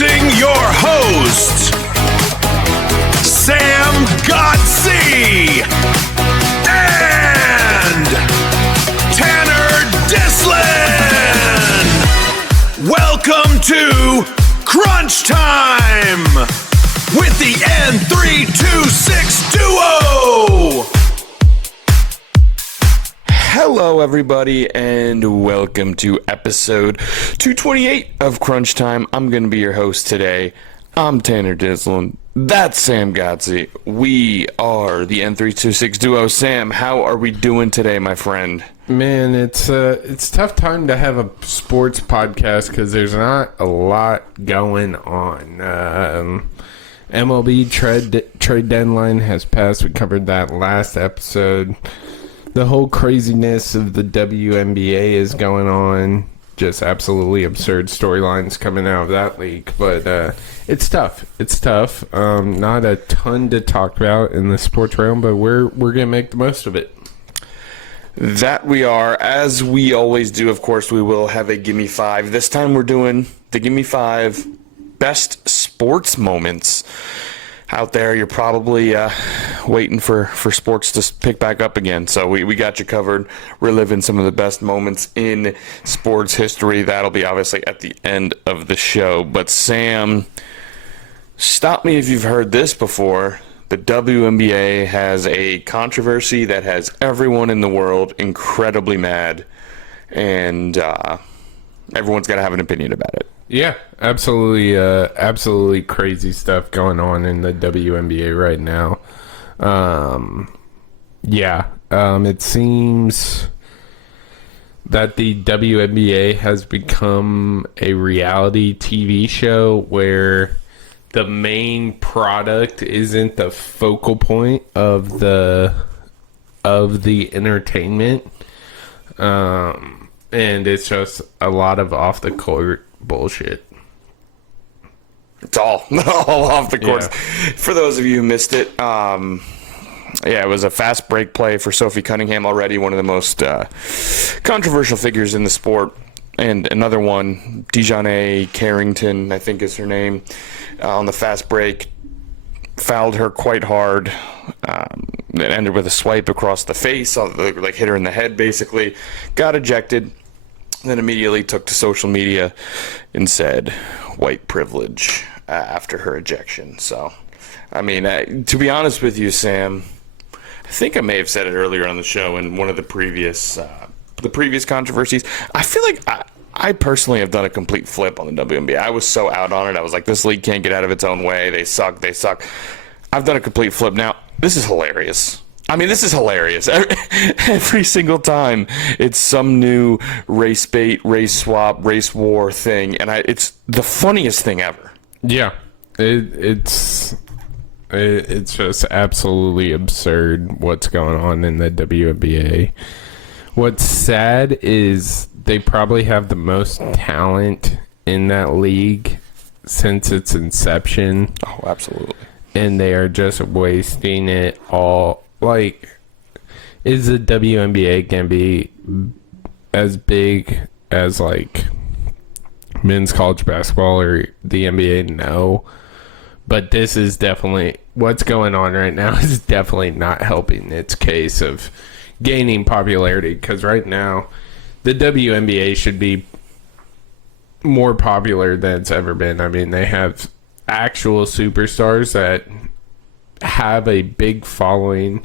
Introducing your hosts, Sam Gotze and Tanner Dislin. Welcome to Crunch Time with the N326 Duo. Hello, everybody, and welcome to episode 228 of Crunch Time. I'm going to be your host today. I'm Tanner Dislin. That's Sam Gotze. We are the N326 Duo. Sam, how are we doing today, my friend? Man, it's tough time to have a sports podcast because there's not a lot going on. MLB trade deadline has passed. We covered that last episode. The whole craziness of the WNBA is going on. Just absolutely absurd storylines coming out of that league. But it's tough. It's tough. Not a ton to talk about in the sports realm, but we're going to make the most of it. That we are. As we always do, of course, we will have a Gimme 5. This time we're doing the Gimme 5 best sports moments. Out there, you're probably waiting for sports to pick back up again. So we got you covered. Reliving some of the best moments in sports history. That'll be obviously at the end of the show. But Sam, stop me if you've heard this before. The WNBA has a controversy that has everyone in the world incredibly mad. And everyone's got to have an opinion about it. Yeah, absolutely crazy stuff going on in the WNBA right now. It seems that the WNBA has become a reality TV show where the main product isn't the focal point of the entertainment. And it's just a lot of off the court bullshit. It's all off the court. Yeah. For those of you who missed it, it was a fast break play for Sophie Cunningham, already one of the most controversial figures in the sport. And another one, Dejanay Carrington, I think is her name, on the fast break, fouled her quite hard. It ended with a swipe across the face, like hit her in the head basically, got ejected. Then immediately took to social media and said white privilege after her ejection. So, I mean, to be honest with you, Sam, I think I may have said it earlier on the show in one of the previous controversies. I feel like I personally have done a complete flip on the WNBA. I was so out on it. I was like, this league can't get out of its own way. They suck. I've done a complete flip. Now, this is hilarious. I mean, this is hilarious. Every single time, it's some new race bait, race swap, race war thing, and it's the funniest thing ever. Yeah, it's just absolutely absurd what's going on in the WNBA. What's sad is they probably have the most talent in that league since its inception. Oh, absolutely. And they are just wasting it all. Like, is the WNBA going to be as big as, like, men's college basketball or the NBA? No. But this is definitely, what's going on right now is definitely not helping its case of gaining popularity. Because right now, the WNBA should be more popular than it's ever been. I mean, they have actual superstars that have a big following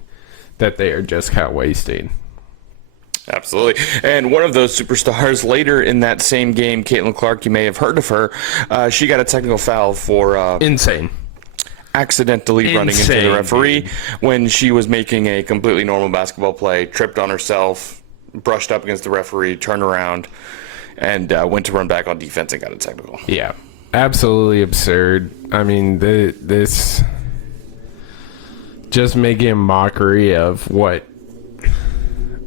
that they are just kind of wasting. Absolutely. And one of those superstars later in that same game, Caitlin Clark, you may have heard of her. She got a technical foul for insane. Accidentally running into the referee when she was making a completely normal basketball play, tripped on herself, brushed up against the referee, turned around, and went to run back on defense and got a technical. Yeah. Absolutely absurd. I mean, this just making a mockery of what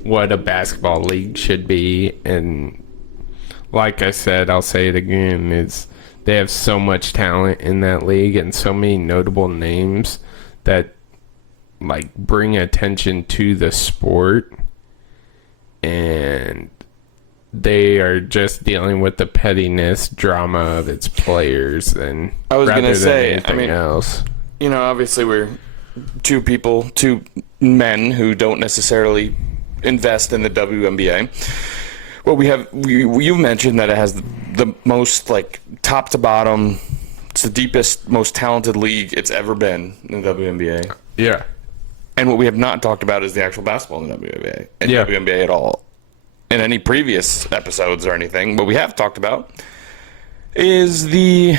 a basketball league should be. And like I said, I'll say it again, is they have so much talent in that league and so many notable names that like bring attention to the sport, and they are just dealing with the pettiness drama of its players and I was going to say, anything else. You know, obviously we're two men who don't necessarily invest in the WNBA. Well, you mentioned that it has the most, like, top to bottom, it's the deepest, most talented league it's ever been in the WNBA. Yeah. And what we have not talked about is the actual basketball in the WNBA, WNBA at all. In any previous episodes or anything, what we have talked about is the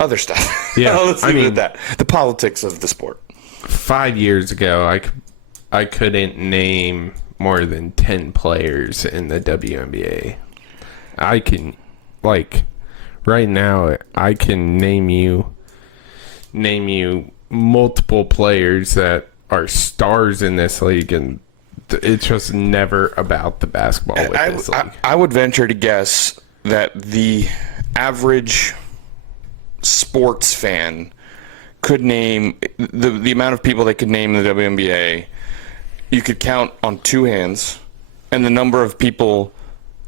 other stuff. Yeah, Let's leave it at that. The politics of the sport. 5 years ago, I couldn't name more than 10 players in the WNBA. I can, like, right now, I can name you multiple players that are stars in this league, and it's just never about the basketball with this league. I would venture to guess that the average sports fan could name the amount of people they could name in the WNBA. You could count on two hands, and the number of people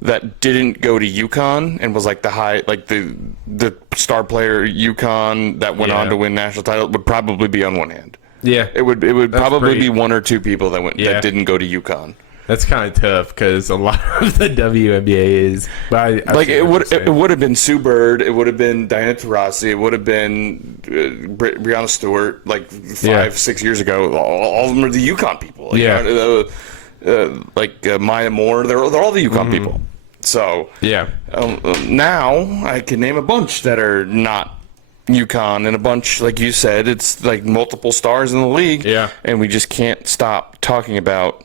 that didn't go to UConn and was like the star player UConn that went on to win national title would probably be on one hand. Yeah, it would probably be one or two people that that didn't go to UConn. That's kind of tough because a lot of the WNBA is it would have been Sue Bird, it would have been Diana Taurasi, it would have been Breanna Stewart 5-6 years ago. All of them are the UConn people. Maya Moore, they're all the UConn people. So now I can name a bunch that are not UConn, and a bunch, like you said, it's like multiple stars in the league. Yeah, and we just can't stop talking about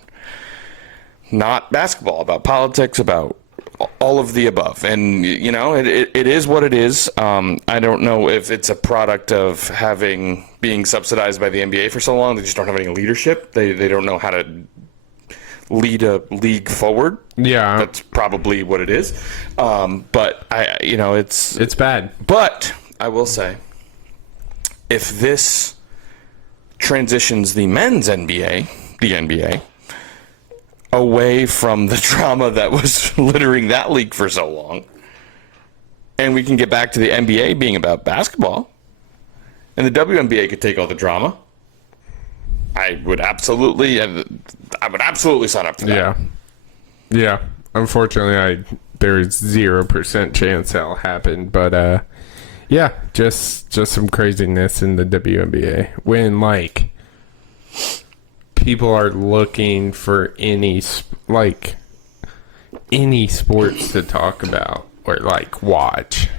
not basketball, about politics, about all of the above. And you know, it is what it is. I don't know if it's a product of being subsidized by the NBA for so long. They just don't have any leadership. They don't know how to lead a league forward. Yeah, that's probably what it is. But it's bad. But I will say, if this transitions the men's NBA, the NBA, away from the drama that was littering that league for so long, and we can get back to the NBA being about basketball, and the WNBA could take all the drama, I would absolutely sign up for that. Yeah. Unfortunately, there's 0% chance that'll happen, but just some craziness in the WNBA when people are looking for any sports to talk about or watch.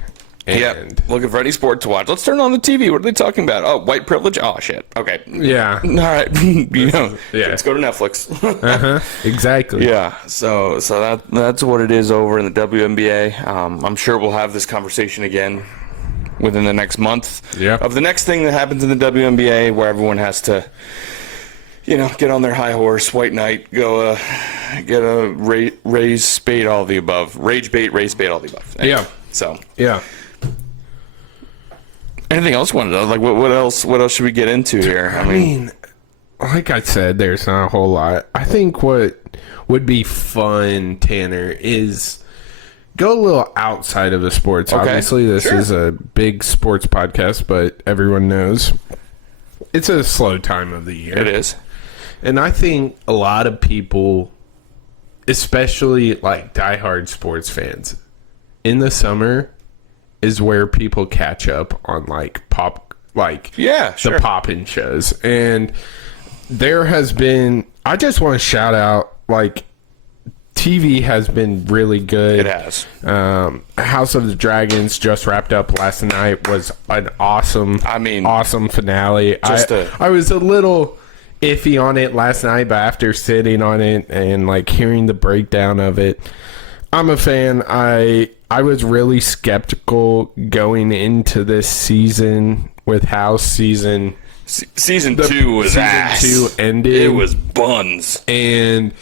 And looking for any sport to watch. Let's turn on the TV. What are they talking about? Oh, white privilege? Oh, shit. Okay. Yeah. All right. Let's go to Netflix. Exactly. Yeah. So that's what it is over in the WNBA. I'm sure we'll have this conversation again within the next month of the next thing that happens in the WNBA, where everyone has to, get on their high horse, white knight, go get a raise, spade, all the above. Rage bait, raise, spade, all the above. Anyway, so. Yeah. Anything else? What else should we get into here? I mean, like I said, there's not a whole lot. I think what would be fun, Tanner, is go a little outside of the sports. Okay. Obviously, this is a big sports podcast, but everyone knows it's a slow time of the year. It is. And I think a lot of people, especially diehard sports fans, in the summer is where people catch up on pop, the poppin' shows. And there has been, I just want to shout out, TV has been really good. It has. House of the Dragons just wrapped up last night. Was an awesome finale. I was a little iffy on it last night, but after sitting on it and hearing the breakdown of it, I'm a fan. I was really skeptical going into this season with how season 2 was ass. Season 2 ended. It was buns. And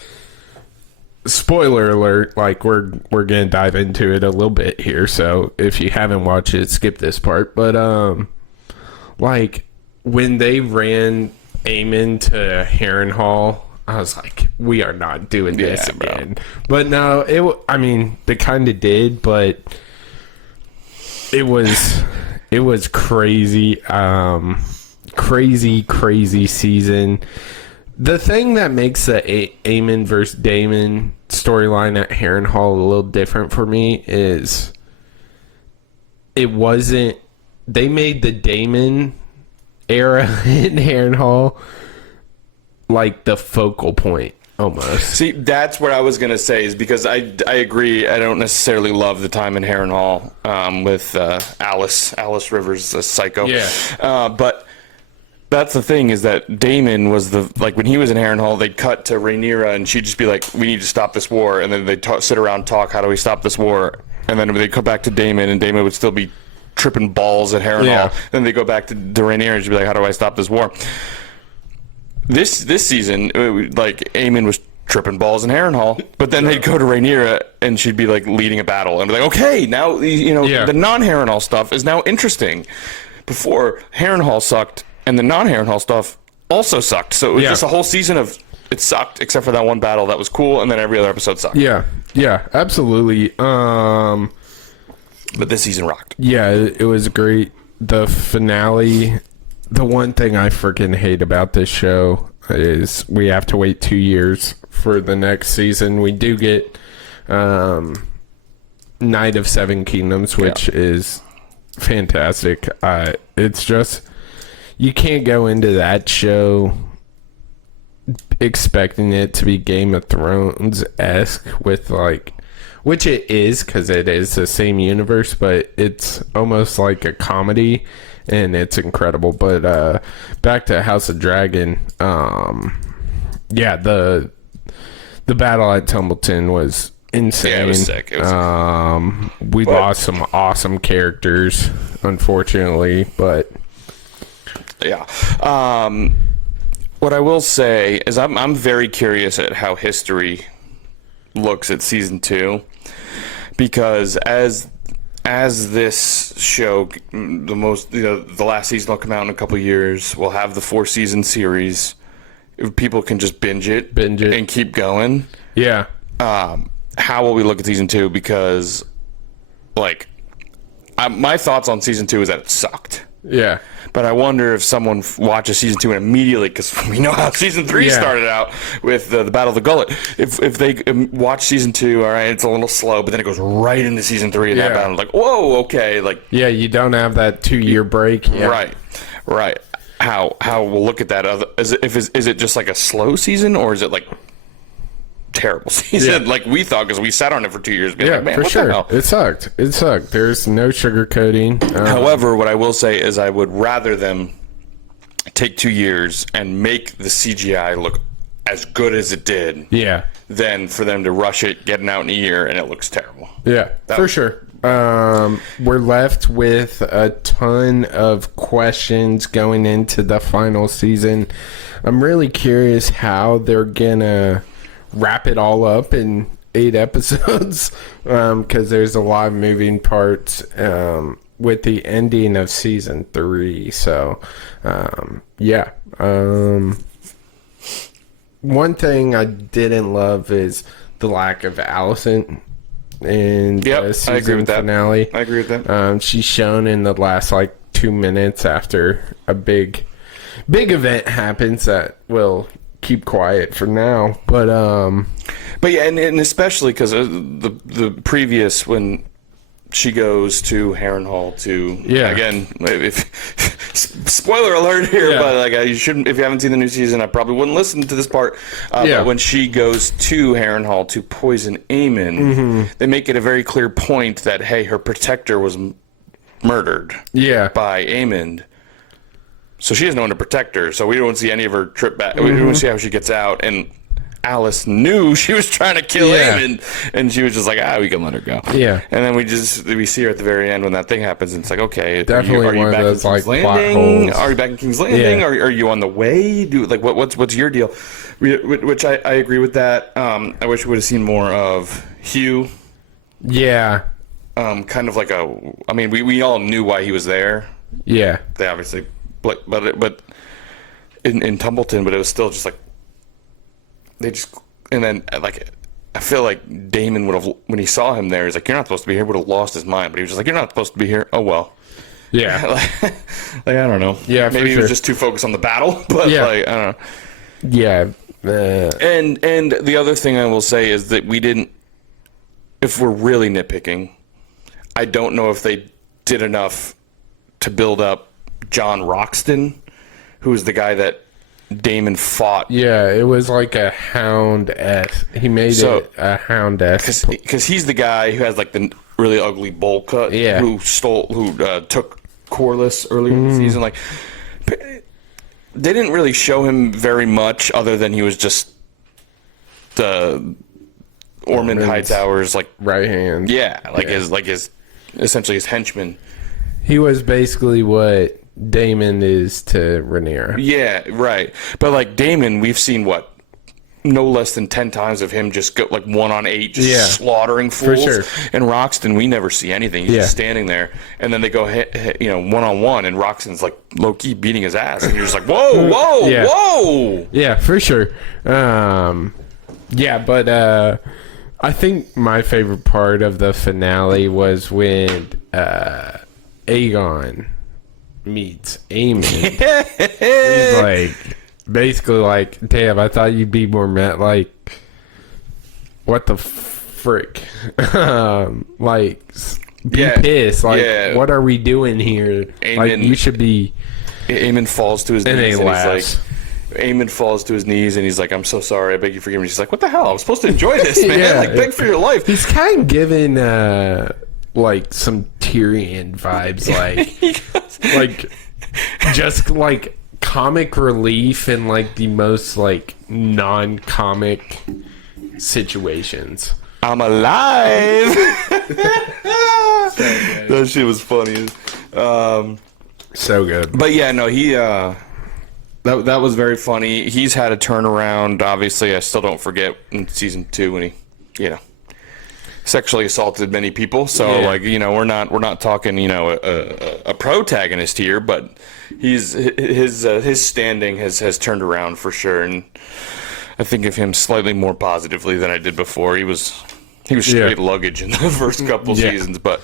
spoiler alert, we're gonna dive into it a little bit here. So if you haven't watched it, skip this part. But when they ran Eamon to Harrenhal I was like, we are not doing this Yeah, again. But no, they kind of did, but it was crazy. Crazy season. The thing that makes the Eamon versus Damon storyline at Harrenhal a little different for me is it wasn't. They made the Damon era in Harrenhal like the focal point almost. See, that's what I was gonna say, is because I agree. I don't necessarily love the time in Harrenhal with Alice Rivers, a psycho. Yeah. But that's the thing, is that Damon was when he was in Harrenhal, they'd cut to Rhaenyra and she'd just be like, "We need to stop this war," and then they'd sit around talk, "How do we stop this war?" And then they'd come back to Damon, and Damon would still be tripping balls at Harrenhal. Yeah. Then they go back to Rhaenyra and she'd be like, "How do I stop this war?" This season, Aemon was tripping balls in Harrenhal, but then they'd go to Rhaenyra and she'd be like leading a battle and be like, "Okay, now the non-Harrenhal stuff is now interesting." Before, Harrenhal sucked, and the non-Harrenhal stuff also sucked. So it was just a whole season of it sucked, except for that one battle that was cool, and then every other episode sucked. Yeah, absolutely. But this season rocked. Yeah, it was great. The finale. The one thing I freaking hate about this show is we have to wait 2 years for the next season. We do get Night of Seven Kingdoms, which is fantastic. It's just, you can't go into that show expecting it to be Game of Thrones-esque with which it is, because it is the same universe, but it's almost like a comedy. And it's incredible. But back to House of Dragon. The battle at Tumbleton was insane. Yeah, it was sick. We lost some awesome characters, unfortunately. But yeah. What I will say is I'm very curious at how history looks at season 2, because as this show, the last season will come out in a couple of years. We'll have the 4-season series. If people can just binge it, and keep going. Yeah. How will we look at season 2? Because, my thoughts on season 2 is that it sucked. Yeah. But I wonder if someone watches season 2 and immediately, because we know how season 3 started out with the Battle of the Gullet. If they watch season 2, all right, it's a little slow, but then it goes right into season 3 of that battle. Like, whoa, okay, you don't have that 2-year break. Yeah. Right. How we'll look at that? Is it just like a slow season, or is it like terrible season like we thought, because we sat on it for 2 years? Yeah, man, for sure. It sucked. There's no sugarcoating. However, what I will say is I would rather them take 2 years and make the CGI look as good as it did than for them to rush it, get it out in a year, and it looks terrible. Yeah, for sure. We're left with a ton of questions going into the final season. I'm really curious how they're gonna wrap it all up in 8 episodes, because there's a lot of moving parts with the ending of season 3. So one thing I didn't love is the lack of Allison in the season finale. I agree with that. She's shown in the last 2 minutes after a big event happens that will keep quiet for now, but yeah, and especially because the previous, when she goes to Harrenhal to again, spoiler alert here, but you shouldn't, if you haven't seen the new season, I probably wouldn't listen to this part. But when she goes to Harrenhal to poison Aemon, they make it a very clear point that, hey, her protector was murdered by Aemon. So she has no one to protect her, so we don't see any of her trip back. We don't see how she gets out, and Alice knew she was trying to kill Aemon, and she was just like, we can let her go. Yeah. And then we see her at the very end when that thing happens, and it's like, okay, definitely are you one back of those in King's plot Landing? holes. Are you back in King's Landing? Yeah. Are you on the way? What's your deal? Which I agree with that. I wish we would have seen more of Hugh. Yeah. Kind of we all knew why he was there. Yeah. They obviously, but in Tumbleton, but it was still just they just, and then like, I feel like Damon would have, when he saw him there, he's like, "You're not supposed to be here." Would have lost his mind, but he was just like, "You're not supposed to be here." Oh well. Yeah. like I don't know. Yeah, maybe he sure. was just too focused on the battle, but Yeah. like I don't know. Yeah. And the other thing I will say is that we didn't, if we're really nitpicking, I don't know if they did enough to build up John Roxton, who is the guy that Damon fought. Yeah, it was like a hound-esque. He made it a hound-esque. Because he's the guy who has like the really ugly bowl cut. Yeah. Who took Corliss earlier in the season. Like, they didn't really show him very much other than he was just the Ormond Hightower's like right hand. Yeah, his essentially his henchman. He was basically what Damon is to Rhaenyra. Yeah, right. But like Damon, we've seen no less than 10 times of him just go like 1-on-8, just slaughtering fools. For sure. And Roxton, we never see anything. He's just standing there, and then they go, 1-on-1, and Roxton's like low key beating his ass, and you're just like, whoa, whoa. Yeah, for sure. Yeah, but I think my favorite part of the finale was when Aegon meets Aemon. He's like, basically like, damn, I thought you'd be more mad. Like, what the frick? Like, be pissed. Like, what are we doing here? Aemon, like, you should be. Aemon falls to his knees, and he's laughs. like, Aemon falls to his knees, and he's like, "I'm so sorry. I beg you forgive me." She's like, "What the hell? I'm supposed to enjoy this, man. Yeah. Like, beg for your life." He's kind of giving like some Tyrion vibes, like just like comic relief in like the most like non-comic situations. I'm alive. That shit was funny. So good. But yeah, no, he that was very funny. He's had a turnaround. Obviously, I still don't forget in season 2 when he, sexually assaulted many people. So we're not talking, a protagonist here, but his standing has turned around for sure, and I think of him slightly more positively than I did before. He was straight luggage in the first couple seasons, but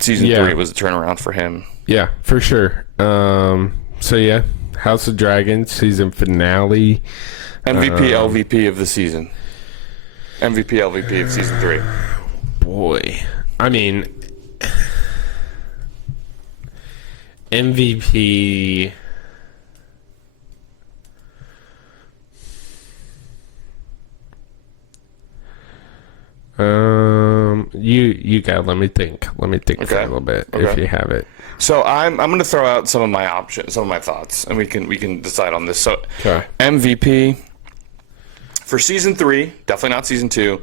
season 3 was a turnaround for him. Yeah, for sure. So yeah, House of Dragons season finale. MVP, LVP of the season. MVP, LVP of season 3. Boy, I mean, MVP. You got. Let me think for a little bit if you have it. So I'm going to throw out some of my options, some of my thoughts, and we can decide on this. So MVP for season 3, definitely not season 2.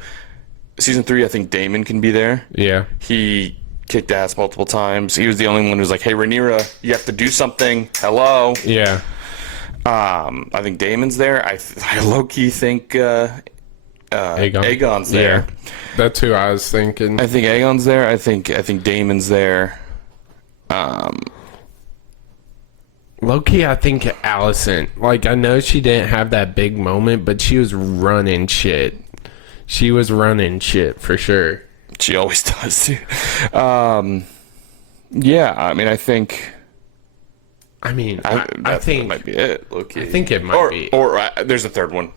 Season 3, I think Daemon can be there. Yeah, he kicked ass multiple times. He was the only one who was like, "Hey, Rhaenyra, you have to do something. Hello." Yeah. I think Daemon's there. I low key think Aegon's there. Yeah. That's who I was thinking. I think Aegon's there. I think Daemon's there. Low-key, I think Alicent. Like, I know she didn't have that big moment, but she was running shit. She was running shit for sure. She always does too. Yeah, I mean, I think. I think that might be it. Low-key. I think it might be. Or there's a third one.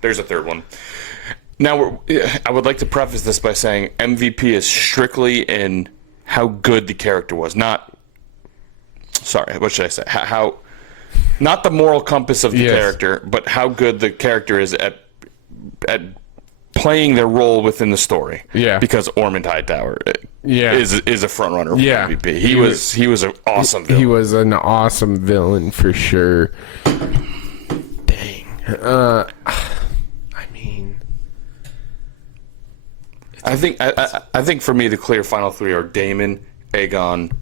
Now, I would like to preface this by saying MVP is strictly in how good the character was. What should I say? How not the moral compass of the character, but how good the character is at playing their role within the story. Yeah. Because Ormond Hightower is a front runner for MVP. He was an awesome villain. He was an awesome villain for sure. Dang. I think for me the clear final 3 are Daemon, Aegon,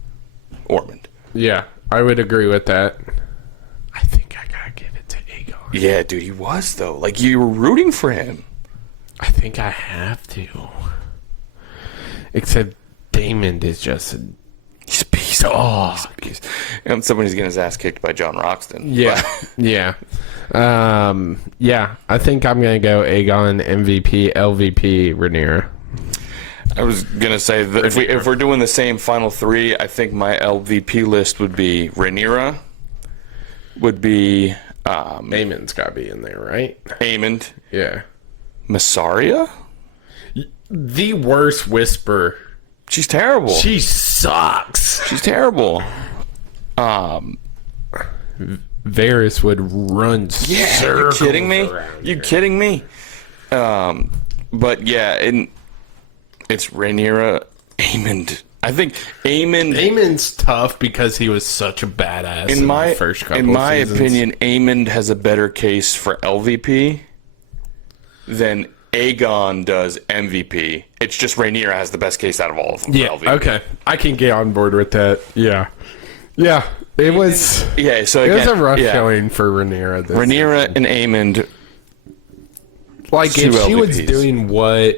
Ormond. Yeah, I would agree with that. I think I gotta give it to Aegon. Yeah, dude, he was though. Like, you were rooting for him. I think I have to. Except Daemon is just he's a piece. Oh, he's a piece. And somebody's getting his ass kicked by John Roxton. Yeah, yeah. Yeah, I think I'm gonna go Aegon, MVP, LVP, Rhaenyra. I was gonna say that if we're doing the same final three, I think my LVP list would be Rhaenyra, would be Aemon's gotta be in there, right? Aemond, Yeah. Massaria. The worst whisper. She's terrible. She sucks. She's terrible. Varys would run. Yeah, you kidding me? You kidding me? But yeah, it's Rhaenyra, Aemond. I think Aemon's tough because he was such a badass in the first couple in my seasons. opinion, Aemond has a better case for LVP than Aegon does MVP. It's just Rhaenyra has the best case out of all of them. Yeah. for LVP. Okay. I can get on board with that. Yeah. Yeah. It was. Yeah. So It again, was a rough showing for Rhaenyra. Rhaenyra and Aemond. Like two if she was LVPs. doing what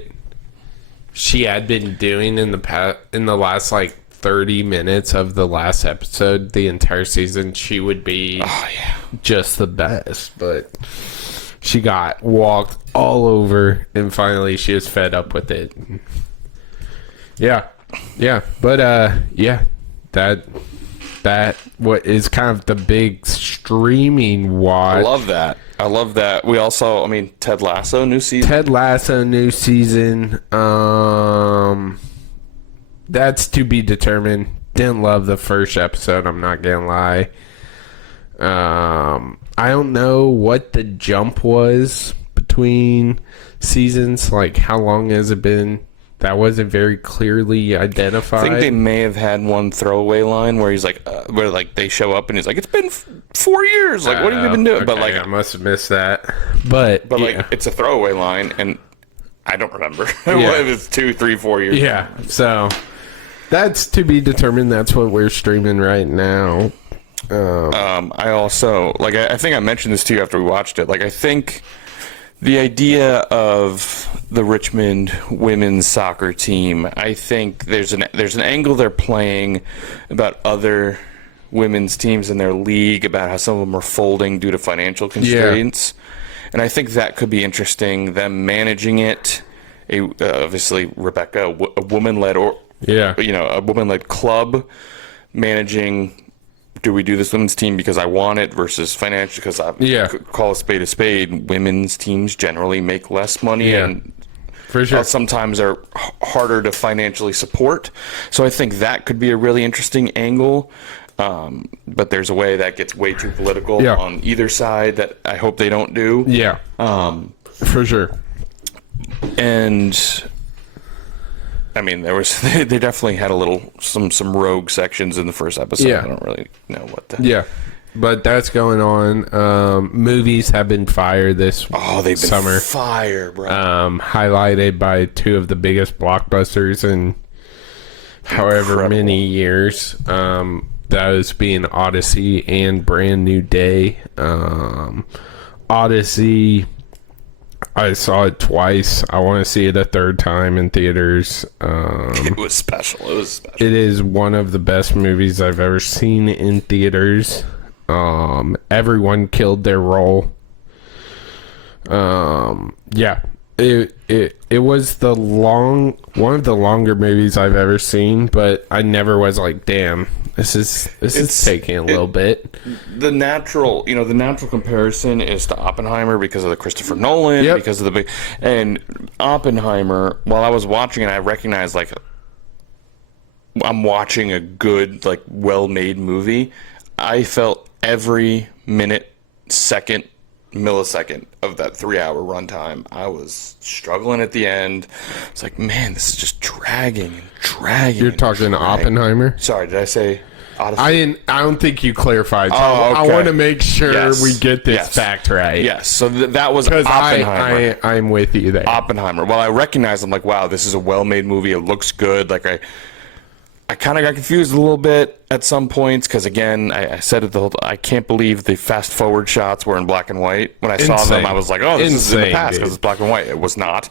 she had been doing in the last like 30 minutes of the last episode, the entire season, she would be just the best. But she got walked all over, and finally she was fed up with it. Yeah, but yeah, that what is kind of the big streaming watch. I love that. We also, Ted Lasso, new season. Ted Lasso new season. That's to be determined. Didn't love the first episode, I'm not gonna lie. I don't know what the jump was between seasons. Like, how long has it been? That wasn't very clearly identified. I think they may have had one throwaway line where he's like, where like they show up and he's like, "It's been 4 years. Like, what have you been doing?" Okay, But like, I must have missed that. But yeah. like, it's a throwaway line, and I don't remember if it's 2, 3, 4 years. Yeah, so that's to be determined. That's what we're streaming right now. I also I think I mentioned this to you after we watched it. Like, I think the idea of the Richmond women's soccer team, I think there's an angle they're playing about other women's teams in their league, about how some of them are folding due to financial constraints. And I think that could be interesting, them managing it. Obviously, Rebecca, a woman-led a woman-led club managing. Do we do this women's team because I want it versus financial? Because I call a spade a spade. Women's teams generally make less money and for sure sometimes are harder to financially support. So I think that could be a really interesting angle. But there's a way that gets way too political on either side that I hope they don't do. Yeah, for sure. And there was they definitely had some rogue sections in the first episode. Yeah. I don't really know what the But that's going on. Movies have been fired this they've been summer. Fire, bro. Highlighted by two of the biggest blockbusters in however many years. Those being Odyssey and Brand New Day. Odyssey, I saw it twice. I want to see it a third time in theaters. It was special. It is one of the best movies I've ever seen in theaters. Everyone killed their role. It was one of the longer movies I've ever seen, but I never was like, damn, this is taking a little bit. The natural comparison is to Oppenheimer because of the Christopher Nolan, because of and Oppenheimer. While I was watching it, I recognized I'm watching a good, well-made movie. I felt every minute, second, millisecond of that 3-hour runtime. I was struggling at the end. It's like, man, this is just dragging and dragging. You're talking Oppenheimer? Sorry, did I say Odyssey? I don't think you clarified. So okay. I want to make sure we get this fact right. Yes, so that was Oppenheimer. I'm with you there. Oppenheimer. Well, I recognized, I'm like, wow, this is a well-made movie. It looks good. I I kind of got confused a little bit at some points because, again, I said it I can't believe the fast forward shots were in black and white. When I saw them, I was like, oh, this is in the past because it's black and white. It was not.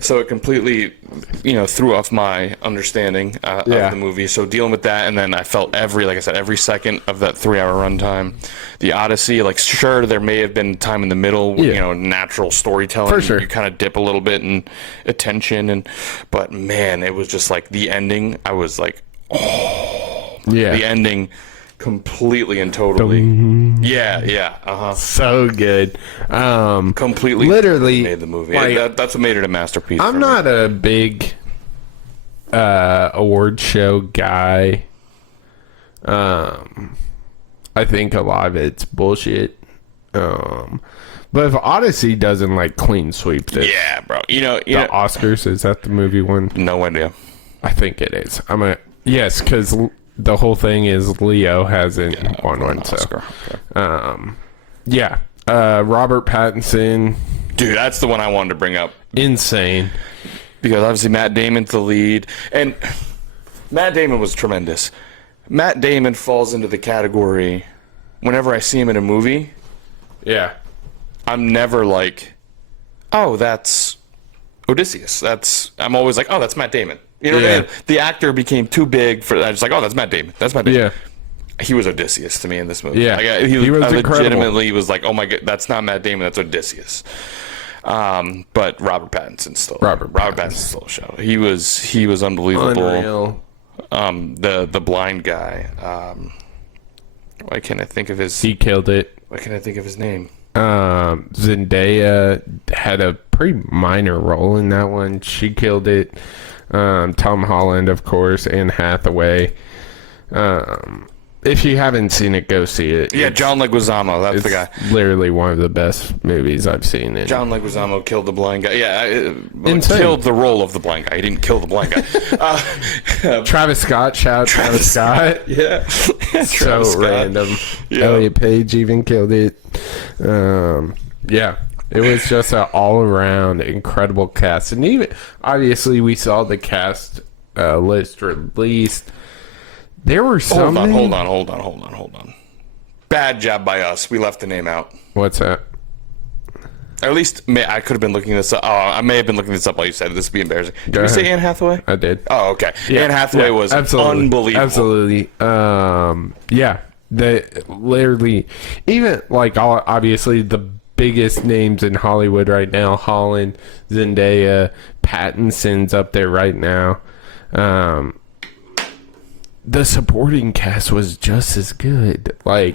So it completely, threw off my understanding of the movie. So dealing with that, and then I felt every second of that 3-hour runtime. The Odyssey, sure, there may have been time in the middle, natural storytelling. For sure. You kind of dip a little bit in attention, but man, it was just the ending. I was like, oh, yeah, the ending completely and totally. So good. Completely literally made the movie. That's what made it a masterpiece. I'm not a big award show guy. I think a lot of it's bullshit. But if Odyssey doesn't clean sweep this, yeah, bro. The Oscars, is that the movie one? No idea. I think it is. Yes, because the whole thing is Leo hasn't won one. So, okay. Robert Pattinson, dude, that's the one I wanted to bring up. Insane, because obviously Matt Damon's the lead, and Matt Damon was tremendous. Matt Damon falls into the category. Whenever I see him in a movie, I'm never like, oh, that's Odysseus. I'm always like, oh, that's Matt Damon. You know what I mean? The actor became too big for that. I was like, oh, that's Matt Damon. That's Matt Damon. Yeah. He was Odysseus to me in this movie. Yeah. He was legitimately was like, oh my God, that's not Matt Damon. That's Odysseus. But Robert Pattinson still. Robert Pattinson still a show. He was unbelievable. Unreal. The blind guy. Why can't I think of his? He killed it. Why can't I think of his name? Zendaya had a pretty minor role in that one. She killed it. Tom Holland, of course, Anne Hathaway. If you haven't seen it, go see it. Yeah, John Leguizamo, that's the guy. Literally one of the best movies I've seen. John Leguizamo killed the blind guy. Yeah, killed the role of the blind guy. He didn't kill the blind guy. Travis Scott, shout out Travis Scott. Yeah. So random. Yeah. Elliot Page even killed it. Yeah. It was just an all-around incredible cast. And even, obviously, we saw the cast list released. There were some... Hold on. Bad job by us. We left the name out. What's that? Or at least, I could have been looking this up. Oh, I may have been looking this up while you said it. This would be embarrassing. Did you say Anne Hathaway? I did. Oh, okay. Yeah. Anne Hathaway was unbelievable. Absolutely. Yeah. They literally... Even, obviously, the biggest names in Hollywood right now, Holland, Zendaya, Pattinson's up there right now. The supporting cast was just as good. A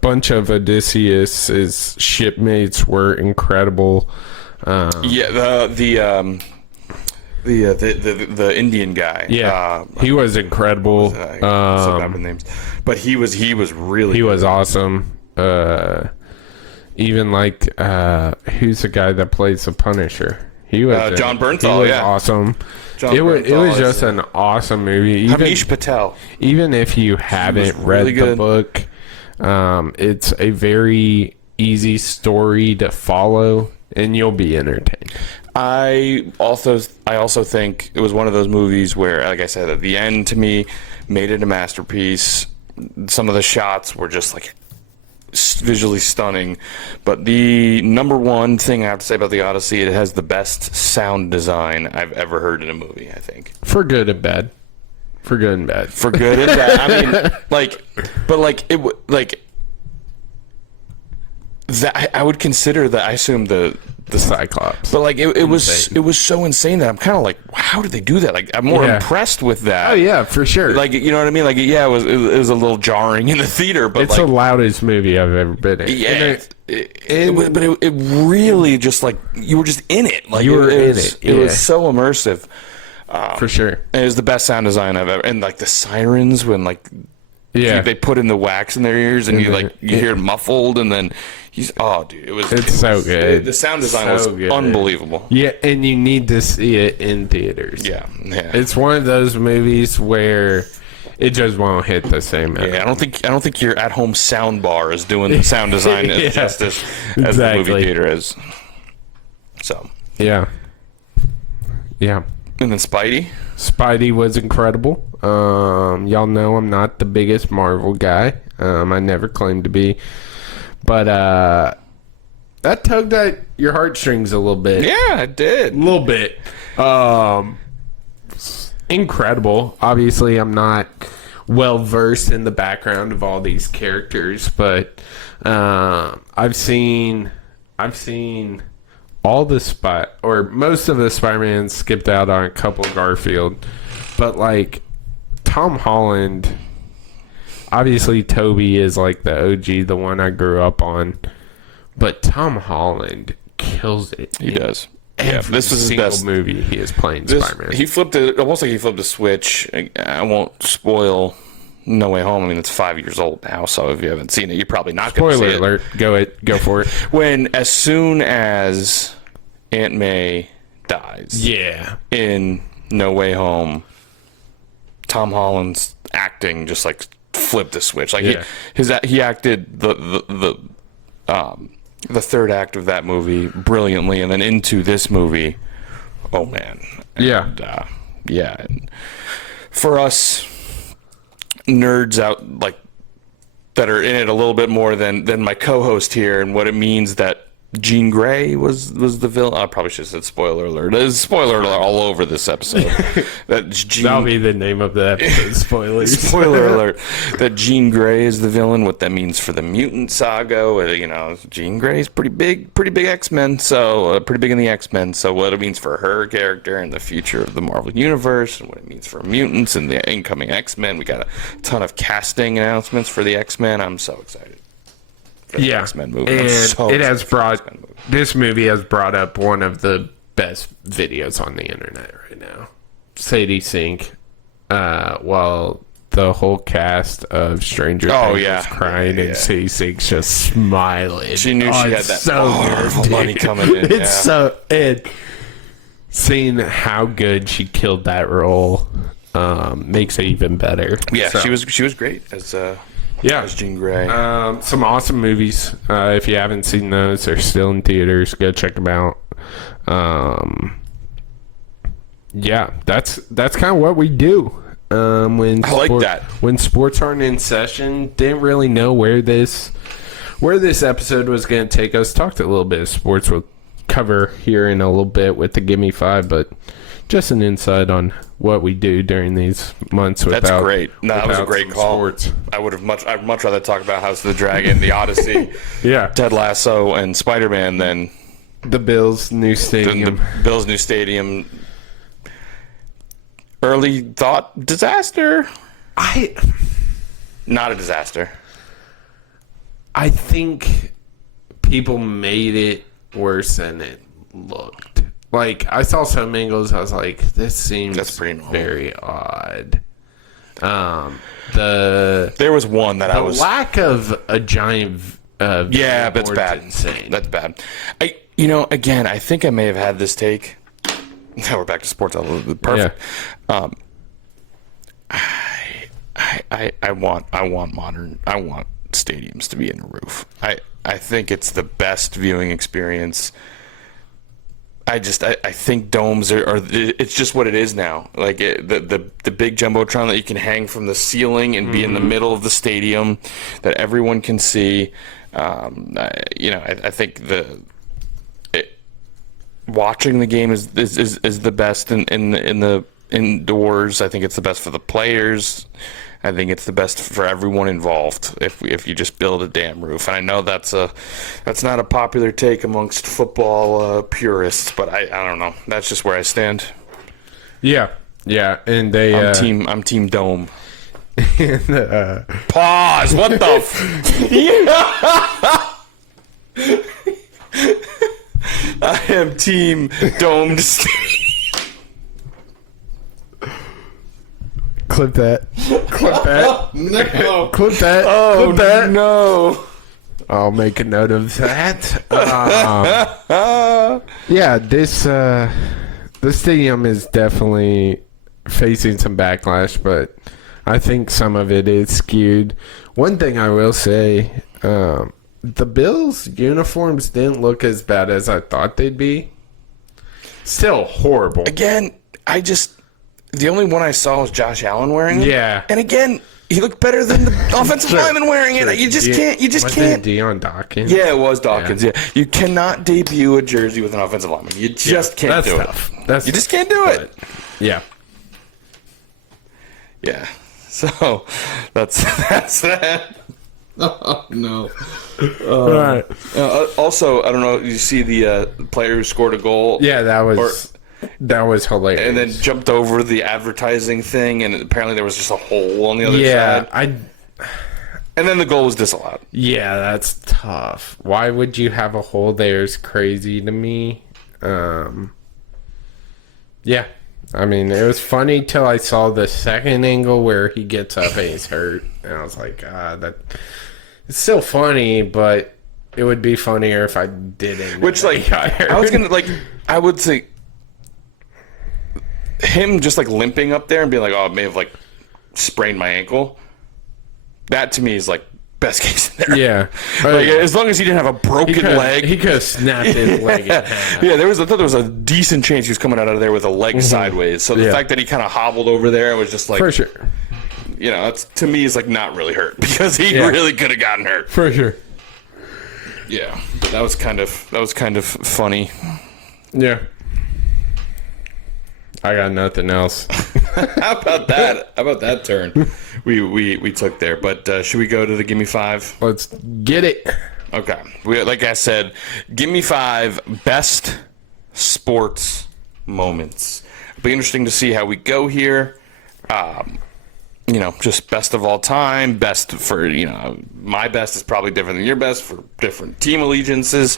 bunch of Odysseus's shipmates were incredible. The Indian guy. Yeah, he was incredible. Names, but he was really. He was awesome. Even who's the guy that plays the Punisher? He was John Bernthal. He was awesome. It was just an awesome movie. Hamish Patel. Even if you haven't read the book, it's a very easy story to follow, and you'll be entertained. I also think it was one of those movies where, like I said, at the end to me made it a masterpiece. Some of the shots were just visually stunning, but the number one thing I have to say about the Odyssey, it has the best sound design I've ever heard in a movie. I think for good and bad. I mean, that I would consider that. I assume the Cyclops, but it was so insane that I'm kind of like, how did they do that? I'm more impressed with that. Oh yeah, for sure. You know what I mean? It was a little jarring in the theater, but it's the loudest movie I've ever been in. Yeah, it really just you were just in it. You were in it. It was so immersive. For sure. And it was the best sound design I've ever. And the sirens when they put in the wax in their ears and you hear it muffled and then it's so good. The sound design was unbelievable. Yeah, and you need to see it in theaters. Yeah. It's one of those movies where it just won't hit the same. Yeah, I don't think your at-home sound bar is doing the sound design as justice as the movie theater is. So yeah. And then Spidey. Spidey was incredible. Y'all know I'm not the biggest Marvel guy. I never claimed to be. But that tugged at your heartstrings a little bit. Yeah, it did. A little bit. Incredible. Obviously, I'm not well versed in the background of all these characters, but I've seen all the most of the Spider-Man skipped out on a couple Garfield, but like Tom Holland, obviously Toby is like the OG, the one I grew up on, but Tom Holland kills it. He does. Every this was his single best movie he is playing Spider-Man. He flipped it, almost like he flipped a switch. I won't spoil No Way Home. I mean, it's 5 years old now, so if you haven't seen it, you're probably not going to see it. Spoiler alert. Go for it. As soon as Aunt May dies in No Way Home, Tom Holland's acting just like flipped the switch. Like he acted the third act of that movie brilliantly, and then into this movie, oh man, and for us nerds out like that are in it a little bit more than my co-host here, and what it means that Jean Grey was the villain. I probably should have said spoiler alert. There's spoiler alert all over this episode. That'll be the name of the episode. Spoilers. Spoiler alert. That Jean Grey is the villain. What that means for the mutant saga. Jean Grey is pretty big X-Men. So pretty big in the X-Men. So what it means for her character and the future of the Marvel Universe, and what it means for mutants and the incoming X-Men. We got a ton of casting announcements for the X-Men. I'm so excited. X-Men movie. And this movie has brought up one of the best videos on the internet right now. Sadie Sink, while the whole cast of Stranger Things is crying, and Sadie Sink's just smiling. She knew she had that money coming in. And seeing how good she killed that role makes it even better. Yeah, so. She was great as Jean Grey. Some awesome movies. If you haven't seen those, they're still in theaters. Go check them out. That's kind of what we do. When sports aren't in session, didn't really know where this episode was going to take us. Talked a little bit of sports. We'll cover here in a little bit with the Gimme Five, but just an insight on what we do during these months. That's great. No, that was a great call. Sports. I'd much rather talk about House of the Dragon, The Odyssey, Ted Lasso, and Spider-Man than the Bills' new stadium. The Bills' new stadium. Early thought disaster. Not a disaster. I think people made it worse than it looked. Like, I saw some angles, I was like, this seems very odd. There was one that I was... The lack of a giant... that's bad. Insane. That's bad. Again, I think I may have had this take. Now we're back to sports. Perfect. Yeah. I want stadiums to be in a roof. I think it's the best viewing experience. I think domes are it's just what it is now. Like the big jumbotron that you can hang from the ceiling and be in the middle of the stadium that everyone can see. I think watching the game is the best in the indoors. I think it's the best for the players. I think it's the best for everyone involved if you just build a damn roof. And I know that's not a popular take amongst football purists, but I don't know. That's just where I stand. Yeah, and I'm team dome. And, Pause. What the? I am team domed. Clip that. No. Clip that. Oh, clip that. No. I'll make a note of that. This stadium is definitely facing some backlash, but I think some of it is skewed. One thing I will say, the Bills' uniforms didn't look as bad as I thought they'd be. Still horrible. Again, the only one I saw was Josh Allen wearing it. Yeah. And again, he looked better than the offensive lineman wearing it. You just can't. Wasn't it Deion Dawkins? Yeah, it was Dawkins. Yeah. You cannot debut a jersey with an offensive lineman. You just can't do tough. it. You just can't do it. Yeah. Yeah. So that's that. Oh no. All right. Also, I don't know. You see the player who scored a goal? Yeah, that was hilarious. And then jumped over the advertising thing, and apparently there was just a hole on the other side. And then the goal was disallowed. Yeah, that's tough. Why would you have a hole there is crazy to me. Yeah. I mean, it was funny till I saw the second angle where he gets up and he's hurt. And I was like, it's still funny, but it would be funnier if I didn't. Which, like, I would say him just, like, limping up there and being like, oh, I may have, like, sprained my ankle. That, to me, is, like, best case scenario. Yeah. Like, as long as he didn't have a broken leg. He could have snapped his leg in half. Yeah, I thought there was a decent chance he was coming out of there with a leg sideways. So the fact that he kind of hobbled over there was just like... For sure. You know, that's, to me, is like not really hurt because he really could have gotten hurt. For sure. Yeah, but that was kind of funny. Yeah. I got nothing else. How about that? How about that turn we took there? But should we go to the Gimme 5? Let's get it. Okay. Like I said, Gimme 5 best sports moments. It'll be interesting to see how we go here. You know, just best of all time, best for, you know, my best is probably different than your best for different team allegiances.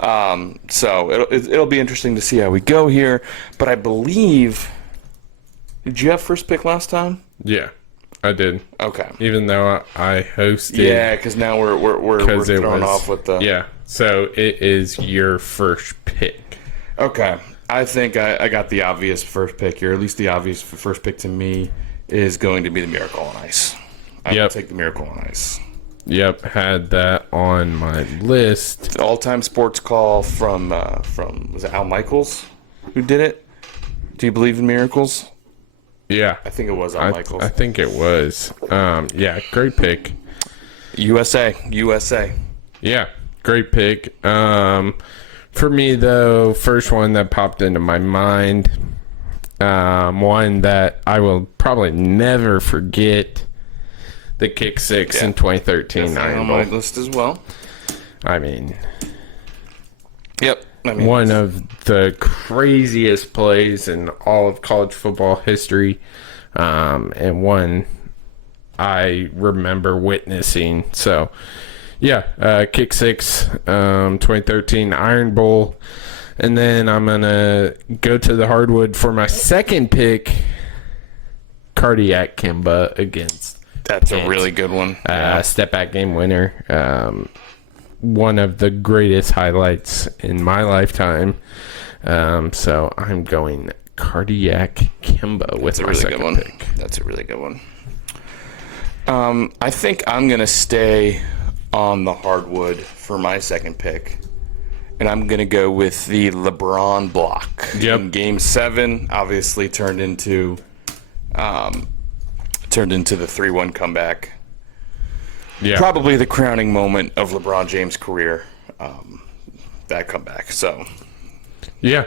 So it'll be interesting to see how we go here. But I believe, did you have first pick last time? Yeah, I did. Okay. Even though I hosted. Yeah, because now we're throwing off with the. Yeah, so it is your first pick. Okay. I think I got the obvious first pick here. At least the obvious first pick to me is going to be the Miracle on Ice. I would take the Miracle on Ice. Yep, had that on my list. All-time sports call from was it Al Michaels who did it? Do you believe in miracles? Yeah. I think it was Al Michaels. I think it was. Yeah, great pick. USA. Yeah, great pick. For me, though, first one that popped into my mind, one that I will probably never forget, the kick six in 2013 Iron Bowl. On my list as well. I mean, yep. I mean, one of the craziest plays in all of college football history, and one I remember witnessing. So, yeah, kick six, 2013 Iron Bowl. And then I'm going to go to the hardwood for my second pick, Cardiac Kimba against That's Kent. a really good one. Step back game winner. One of the greatest highlights in my lifetime. So I'm going Cardiac Kimba with my second pick. That's a really good one. I think I'm going to stay on the hardwood for my second pick. And I'm going to go with the LeBron block. Yep. In Game 7, obviously turned into the 3-1 comeback. Yeah. Probably the crowning moment of LeBron James' career, that comeback. So, yeah.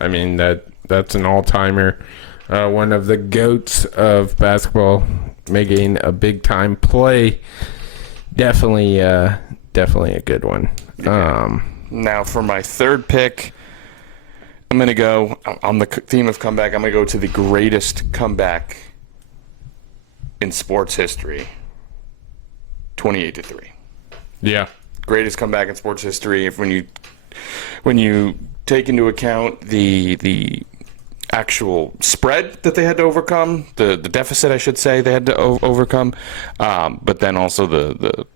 I mean, that's an all-timer. One of the GOATs of basketball making a big-time play. Definitely a good one. Now, for my third pick, I'm going to go on the theme of comeback. I'm going to go to the greatest comeback in sports history, 28-3. Yeah, greatest comeback in sports history. When you take into account the actual spread that they had to overcome, the deficit, I should say, they had to overcome, but then also the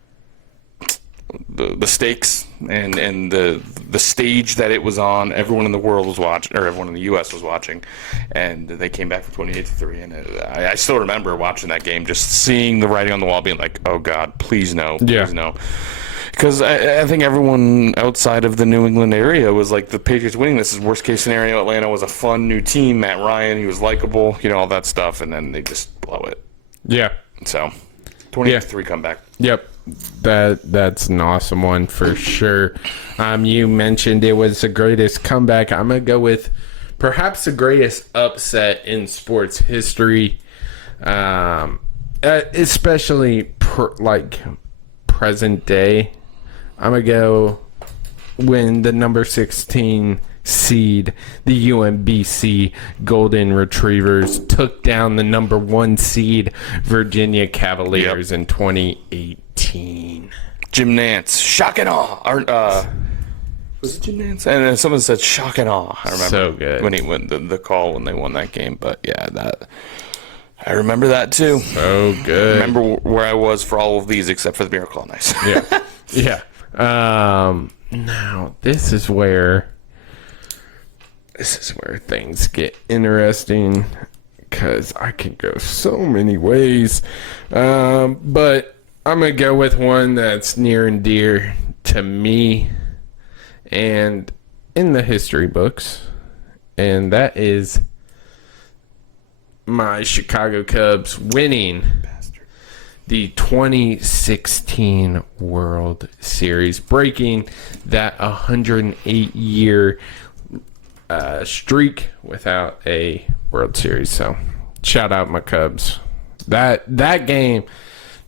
stakes and the stage that it was on. Everyone in the world was watching, or everyone in the U.S. was watching, and they came back from 28-3. And I still remember watching that game, just seeing the writing on the wall, being like, "Oh God, please no, please no." Because I think everyone outside of the New England area was like, the Patriots winning this is worst case scenario. Atlanta was a fun new team. Matt Ryan, he was likable, all that stuff, and then they just blow it. Yeah. So 28-3 comeback. Yep. That's an awesome one for sure. You mentioned it was the greatest comeback. I'm going to go with perhaps the greatest upset in sports history. Especially present day. I'm going to go when the number 16 seed, the UMBC Golden Retrievers, took down the number 1 seed Virginia Cavaliers in 2018. Jim Nance, shock and awe. Was it Jim Nance? And then someone said shock and awe. I remember so good when he went the call when they won that game. But yeah, I remember that too. So good. I remember where I was for all of these except for the Miracle on Ice. Yeah. Now this is where things get interesting, because I can go so many ways. But I'm going to go with one that's near and dear to me and in the history books, and that is my Chicago Cubs winning the 2016 World Series, breaking that 108-year streak without a World Series. So shout out my Cubs. That game,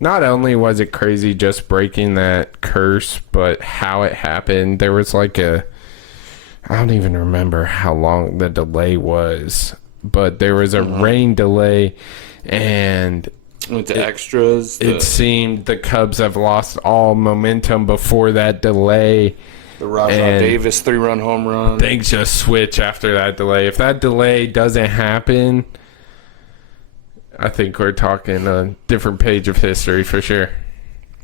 not only was it crazy just breaking that curse, but how it happened. There was I don't even remember how long the delay was, but there was a rain delay, and went to extras. It seemed the Cubs have lost all momentum before that delay. The Rajah Davis 3-run home run. Things just switch after that delay. If that delay doesn't happen, I think we're talking a different page of history for sure.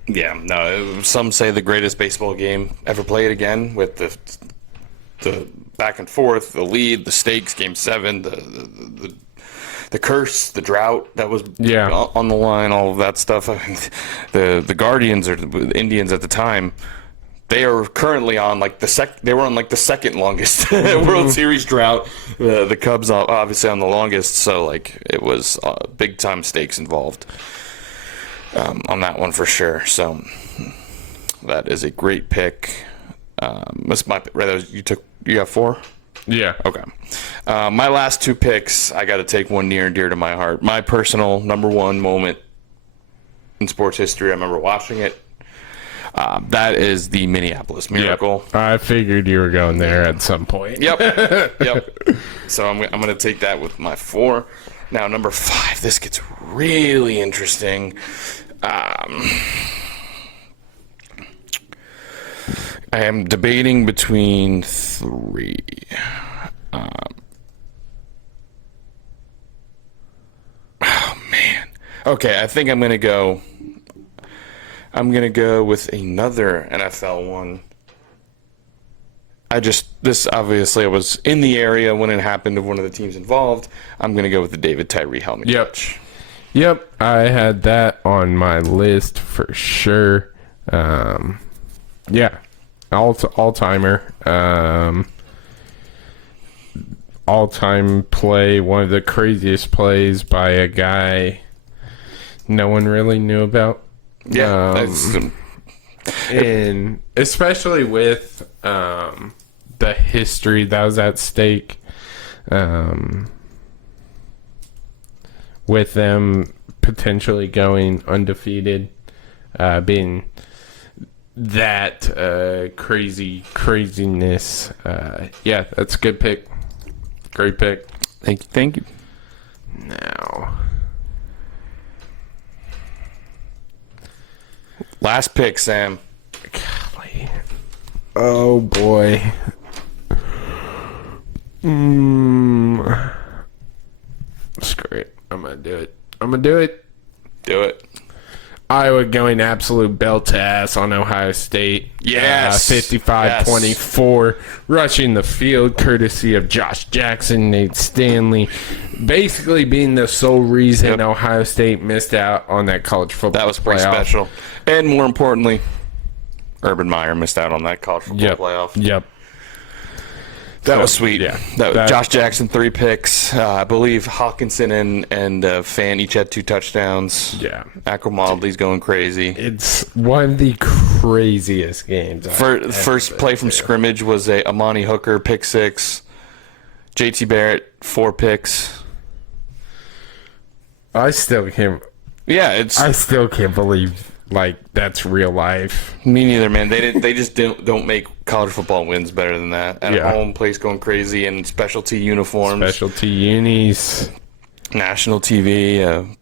Yeah, no. Some say the greatest baseball game ever played again, with the back and forth, the lead, the stakes, Game 7, the curse, the drought that was on the line, all of that stuff. I mean, the Guardians, or the Indians at the time, they are currently on they were on the second longest World Series drought. The Cubs obviously on the longest, so it was big time stakes involved on that one for sure. So that is a great pick. That's my you got 4? Yeah. Okay. My last 2 picks, I got to take one near and dear to my heart. My personal number 1 moment in sports history. I remember watching it. That is the Minneapolis Miracle. Yep. I figured you were going there at some point. Yep. So I'm going to take that with my 4. Now, number 5. This gets really interesting. I am debating between 3. Oh man. Okay, I think I'm gonna go with another NFL one. This obviously I was in the area when it happened, of one of the teams involved. I'm gonna go with the David Tyree helmet catch. Yep, I had that on my list for sure. Yeah, all-timer. All-time play, one of the craziest plays by a guy no one really knew about. Yeah, and especially with the history that was at stake, with them potentially going undefeated, being that craziness. Yeah, that's a good pick. Great pick. Thank you. Now, last pick, Sam. golly. Oh boy. Screw it. I'm gonna do it. Do it. Iowa going absolute belt to ass on Ohio State. Yes. 55-24. Rushing the field courtesy of Josh Jackson, Nate Stanley. Basically being the sole reason Ohio State missed out on that college football That was pretty playoff. special. And more importantly, Urban Meyer missed out on that college football playoff. Yep. That was sweet. Yeah. Josh Jackson, 3 picks. I believe Hawkinson and Fan each had 2 touchdowns. Yeah. Aquamaldly's going crazy. It's one of the craziest games. First play from scrimmage was a Amani Hooker pick 6. JT Barrett 4 picks. I still can't. Yeah, I still can't believe that's real life. Me neither, man. They just don't make college football wins better than that. At home, place going crazy, and specialty uniforms, specialty unis, national TV.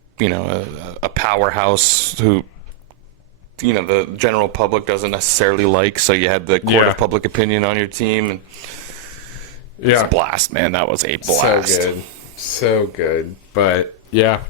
A powerhouse who, the general public doesn't necessarily like. So you had the court of public opinion on your team. And it's a blast, man. That was a blast. So good. But yeah.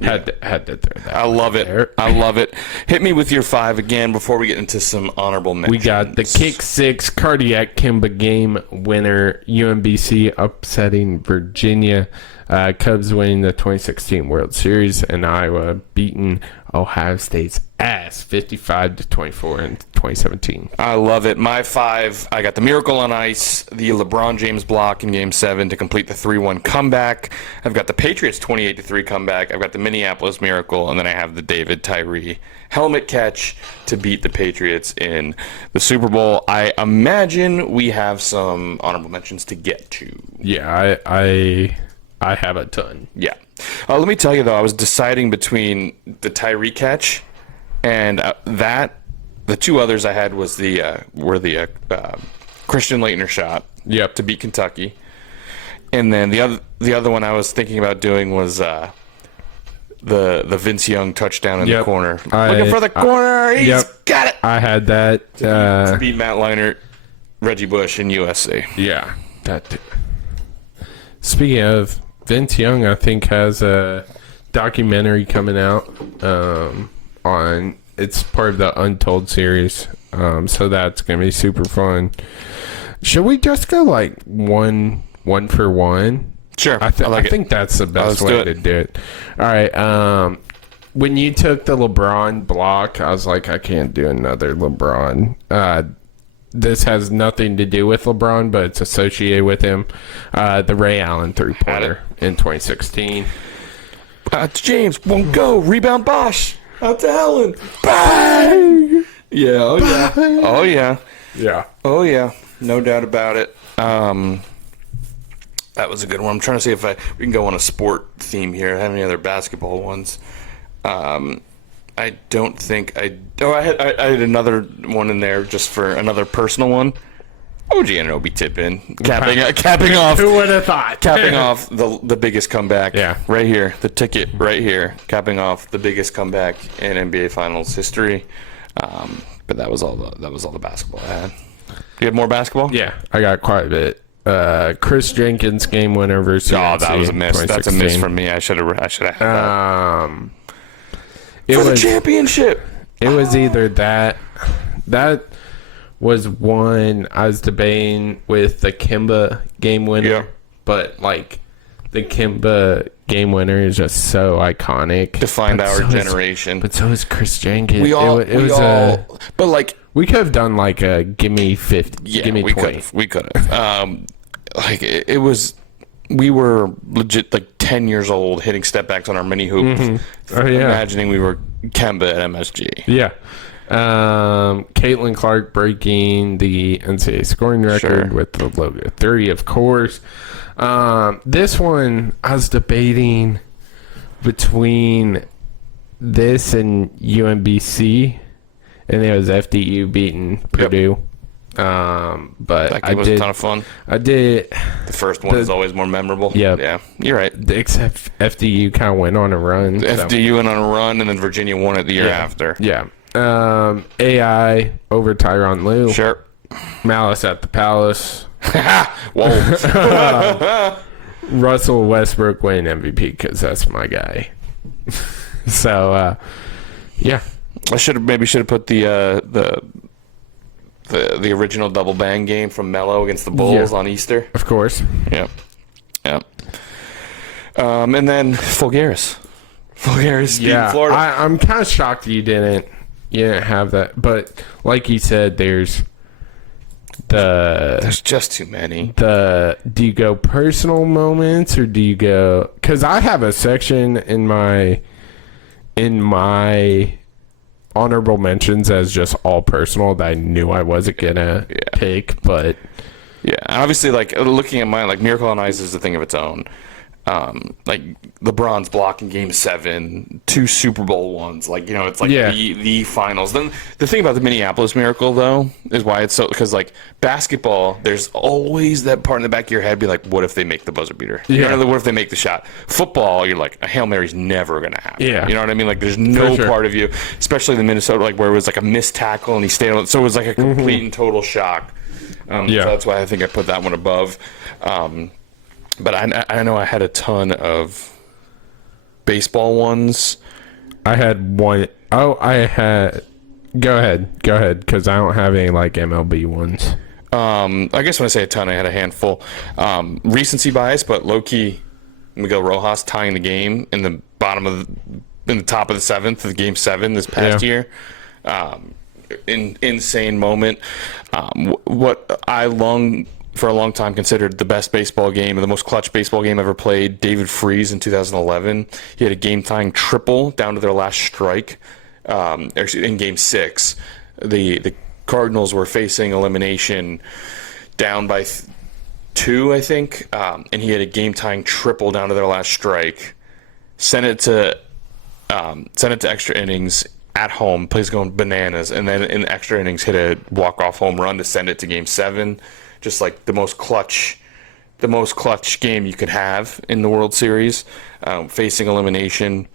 Had to throw that. I love it. There. I love it. Hit me with your 5 again before we get into some honorable mentions. We got the kick 6 cardiac Kimba game winner, UMBC upsetting Virginia, Cubs winning the 2016 World Series, and Iowa beating Ohio State's ass 55-24 in 2017. I love it. My 5, I got the Miracle on Ice, the LeBron James block in Game 7 to complete the 3-1 comeback. I've got the Patriots 28-3 comeback. I've got the Minneapolis Miracle, and then I have the David Tyree helmet catch to beat the Patriots in the Super Bowl. I imagine we have some honorable mentions to get to. Yeah, I have a ton. Yeah. Let me tell you, though, I was deciding between the Tyree catch and the 2 others I had was were the Christian Laettner shot to beat Kentucky. And then the other one I was thinking about doing was the Vince Young touchdown in the corner. Looking for the corner. He's got it. I had that. To beat Matt Leinart, Reggie Bush, and USC. Yeah. Speaking of, Vince Young, I think, has a documentary coming out on. It's part of the Untold series, so that's gonna be super fun. Should we just go one for one? Sure. I think that's the best way to do it. All right. When you took the LeBron block, I was like, I can't do another LeBron. This has nothing to do with LeBron, but it's associated with him. The Ray Allen 3-pointer in 2016. James won't go. Rebound Bosch. Out to Allen. Bang! Yeah, oh yeah. Oh yeah. Yeah. Oh yeah. No doubt about it. That was a good one. I'm trying to see if we can go on a sport theme here. Have any other basketball ones? I don't think I had another one in there just for another personal one. OG Anunoby tip-in. Capping off. Who would have thought? Capping off the biggest comeback. Yeah. Right here. The ticket right here. Capping off the biggest comeback in NBA Finals history. But that was all the basketball I had. You have more basketball? Yeah, I got quite a bit. Chris Jenkins game winner versus UNC, that was a miss. That's a miss from me. I should have had that. For the championship. It was either that was one I was debating with the Kimba game winner, but the Kimba game winner is just so iconic, defined our generation. But so is Chris Jenkins. We could have done a gimme 50, gimme 20. We could have. It was. We were legit 10 years old, hitting step backs on our mini hoop, imagining we were Kemba at MSG. Yeah. Caitlin Clark breaking the NCAA scoring record with the logo 30, of course. This one, I was debating between this and UMBC, and it was FDU beating Purdue. But that game was a ton of fun. I did. The first one is always more memorable. Yeah, you're right. Except FDU kind of went on a run. FDU went on a run, and then Virginia won it the year after. Yeah. AI over Tyronn Lue. Sure. Malice at the Palace. Whoa. Russell Westbrook winning MVP because that's my guy. So, yeah. I should have put the original double bang game from Melo against the Bulls on Easter. Of course. Yep. And then Fulgaris beat Florida. I'm kind of shocked you didn't. you didn't have that. But like you said, there's just too many. Do you go personal moments or do you go? Because I have a section in my honorable mentions as just all personal that I knew I wasn't gonna take, but yeah, obviously, like looking at mine, like Miracle on Ice is a thing of its own. Like LeBron's block in Game 7, 2 Super Bowl ones, like it's like the finals. Then the thing about the Minneapolis Miracle though is why it's so, because like basketball, there's always that part in the back of your head be like, what if they make the buzzer beater? You know, what if they make the shot? Football, you're like, a Hail Mary's never gonna happen. Yeah, you know what I mean? Like there's no part of you, especially the Minnesota, like where it was like a missed tackle and he stayed on, so it was like a complete and total shock. So that's why I think I put that one above. But I know I had a ton of baseball ones. I had one. Oh, I had. Go ahead, because I don't have any like MLB ones. I guess when I say a ton, I had a handful. Recency bias, but low key, Miguel Rojas tying the game in the top of the 7th of Game 7 this past year. Insane moment. What I for a long time considered the best baseball game, the most clutch baseball game ever played, David Freese in 2011. He had a game-tying triple down to their last strike. In Game 6, the Cardinals were facing elimination down by 2, I think, and he had a game-tying triple down to their last strike. Sent it to extra innings at home. Plays going bananas, and then in extra innings hit a walk-off home run to send it to Game 7. Just like the most clutch game you could have in the World Series, facing elimination.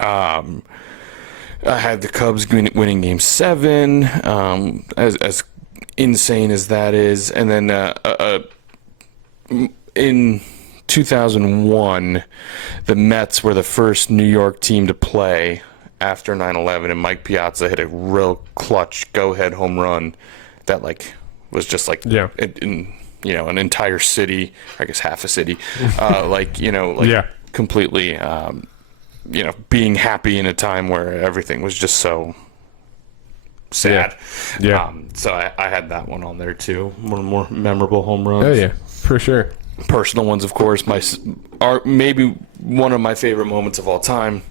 I had the Cubs winning Game 7, as insane as that is, and then in 2001, the Mets were the first New York team to play after 9/11, and Mike Piazza hit a real clutch go-ahead home run that was just in an entire city, I guess half a city, completely, being happy in a time where everything was just so sad. So I had that one on there too. One of the more memorable home runs. Oh yeah, for sure. Personal ones, of course, are maybe one of my favorite moments of all time.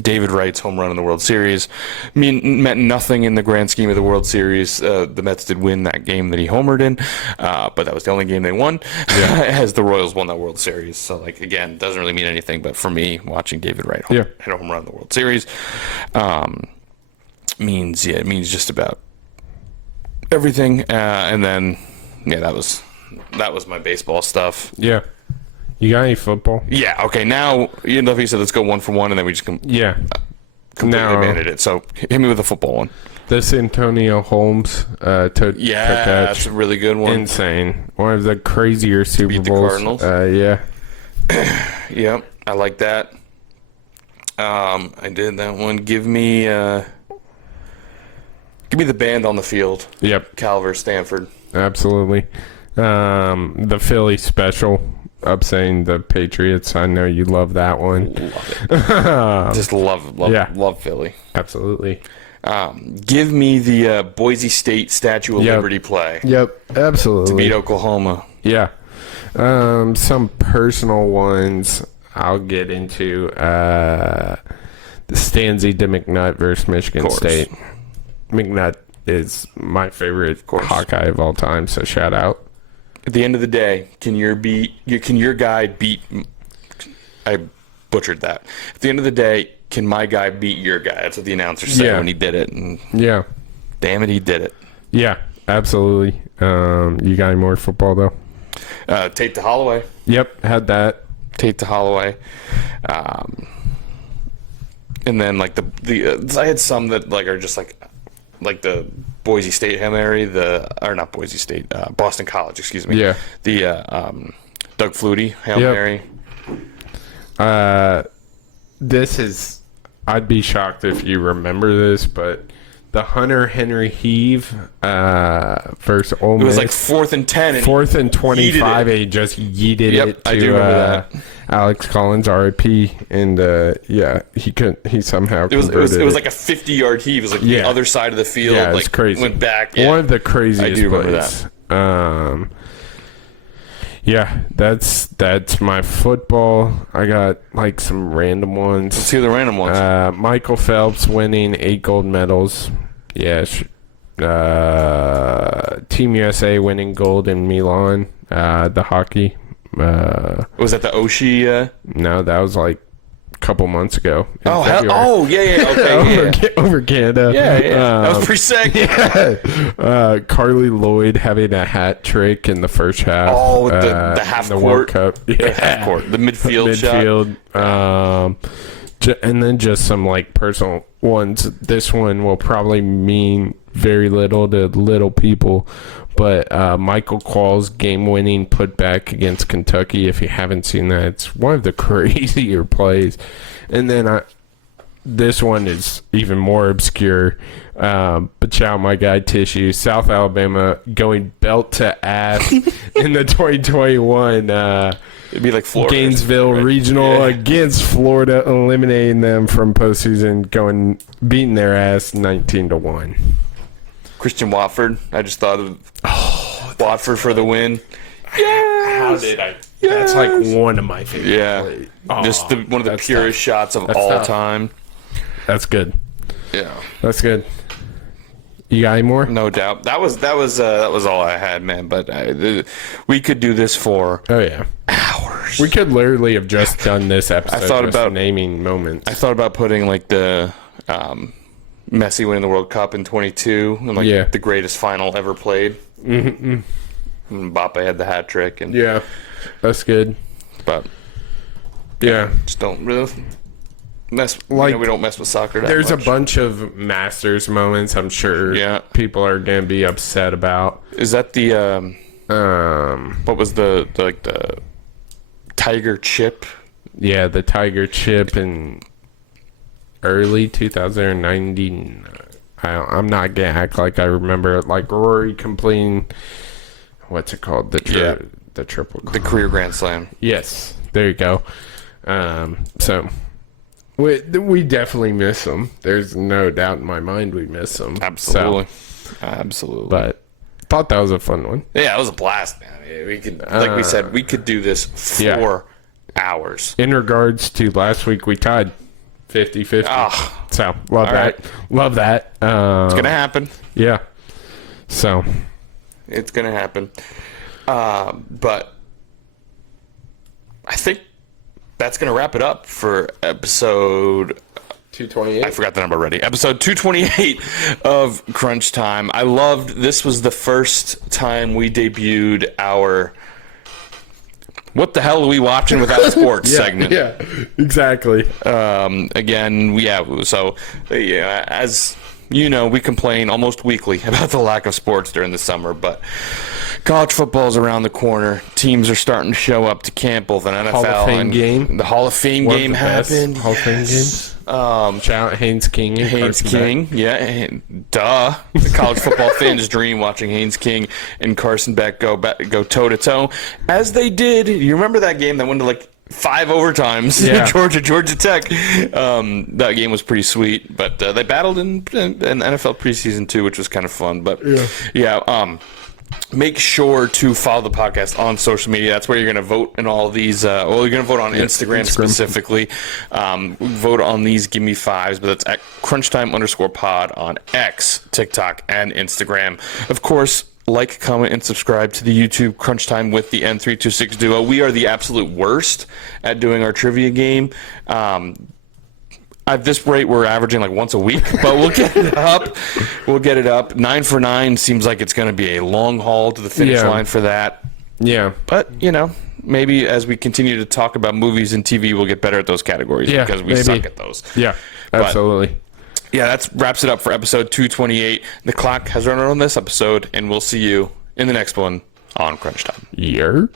David Wright's home run in the World Series meant nothing in the grand scheme of the World Series. The Mets did win that game that he homered in, but that was the only game they won, as the Royals won that World Series. So, again, doesn't really mean anything, but for me, watching David Wright hit a home run in the World Series means just about everything. And then, that was my baseball stuff. Yeah. You got any football? Yeah. Okay. Now, you said let's go one for one, and then we just completely abandoned it. So hit me with a football one. This Antonio Holmes that's a really good one. Insane. One of the crazier Super Beat the Bowls. Cardinals. Yep. I like that. I did that one. Give me the band on the field. Yep. Calver, Stanford. Absolutely. The Philly special. Upsetting the Patriots. I know you love that one. Love it. Just love Philly. Absolutely. Give me the Boise State Statue of Liberty play. Yep, absolutely. To beat Oklahoma. Yeah. Some personal ones I'll get into. The Stanzi to McNutt versus Michigan State. McNutt is my favorite Hawkeye of all time, so shout out. At the end of the day, can your guy beat? I butchered that. At the end of the day, can my guy beat your guy? That's what the announcer said when he did it. And damn it, he did it. Yeah, absolutely. You got any more football though? Tate to Holloway. Yep, had that. Tate to Holloway. And then I had some that are just like the Boise State Hail Mary, not Boise State, Boston College, excuse me. Yeah. The Doug Flutie Hail Mary. I'd be shocked if you remember this, but the Hunter Henry heave versus Ole Miss. It was like 4th and 10. And 4th and 25, yeeted and he just yeeted it to I do remember that. Alex Collins, RIP, and he somehow it was like a 50-yard heave. It was like the other side of the field. Yeah, like it's crazy. Went back. One of the craziest I do remember plays. That's my football. I got like some random ones. Let's hear the random ones. Michael Phelps winning 8 gold medals. Yeah. Team USA winning gold in Milan. The hockey. Was that the Oshie? No, that was like a couple months ago. Oh, yeah. Okay, over Canada. Yeah. That was pretty sick. Yeah. Carly Lloyd having a hat trick in the first half. Oh, with the half the court. World Cup. Yeah. The half court. The midfield shot. And then just some like personal ones. This one will probably mean very little to little people, but Michael Quall's game-winning putback against Kentucky. If you haven't seen that, it's one of the crazier plays. And then this one is even more obscure. But shout out my guy Tissue, South Alabama going belt to ass in the 2021 It'd be like Florida. Gainesville Regional against Florida, eliminating them from postseason, beating their ass 19-1. Christian Watford. I just thought of Watford for the win. Yes! How did I? Yes! That's like one of my favorite plays. Just one of the purest shots of all time. That's good. Yeah. That's good. You got any more? No doubt. That was all I had, man. But we could do this for hours. We could literally have just done this episode. I thought about naming moments. I thought about putting like the Messi winning the World Cup in 22 and like the greatest final ever played. Mm-hmm. Mbappe had the hat trick and that's good. But just don't really mess. Like we don't mess with soccer. There's much. A bunch of Masters moments. I'm sure people are gonna be upset about. Is that the what was the Tiger chip? Yeah, the Tiger chip and. Early 2019. I'm not gonna act like I remember it. Like Rory completing, what's it called? The triple, the career Grand Slam. Yes, there you go. So we definitely miss them. There's no doubt in my mind we miss them. Absolutely, absolutely. But thought that was a fun one. Yeah, it was a blast, man. We could, like we said, we could do this for hours. In regards to last week, we tied. 50-50. Oh, so love that. Right. Love that. It's gonna happen. Yeah. So it's gonna happen. But I think that's gonna wrap it up for episode 228. I forgot the number already. Episode 228 of Crunch Time. I loved this. Was the first time we debuted our "What the hell are we watching without sports?" segment. Yeah, exactly. Again, so as you know, we complain almost weekly about the lack of sports during the summer, but college football's around the corner. Teams are starting to show up to camp, both in NFL Hall of Fame and game. The Hall of Fame game happened. Hall of Fame games. Shout out Haynes King. Haynes King, duh. The college football fan's dream, watching Haynes King and Carson Beck go toe to toe, as they did. You remember that game that went to like 5 overtimes? Yeah. Georgia Tech. That game was pretty sweet, but they battled in NFL preseason too, which was kind of fun. But make sure to follow the podcast on social media. That's where you're going to vote in all these. You're going to vote on Instagram specifically. Vote on these Give Me Fives, but that's at crunchtime_pod on X, TikTok, and Instagram. Of course, like, comment, and subscribe to the YouTube Crunch Time with the N326 duo. We are the absolute worst at doing our trivia game. At this rate, we're averaging like once a week, but we'll get it up. 9 for 9 seems like it's going to be a long haul to the finish line for that. Yeah. But, maybe as we continue to talk about movies and TV, we'll get better at those categories because we suck at those. Yeah, absolutely. But, that wraps it up for episode 228. The clock has run out on this episode, and we'll see you in the next one on Crunch Time. Yeah.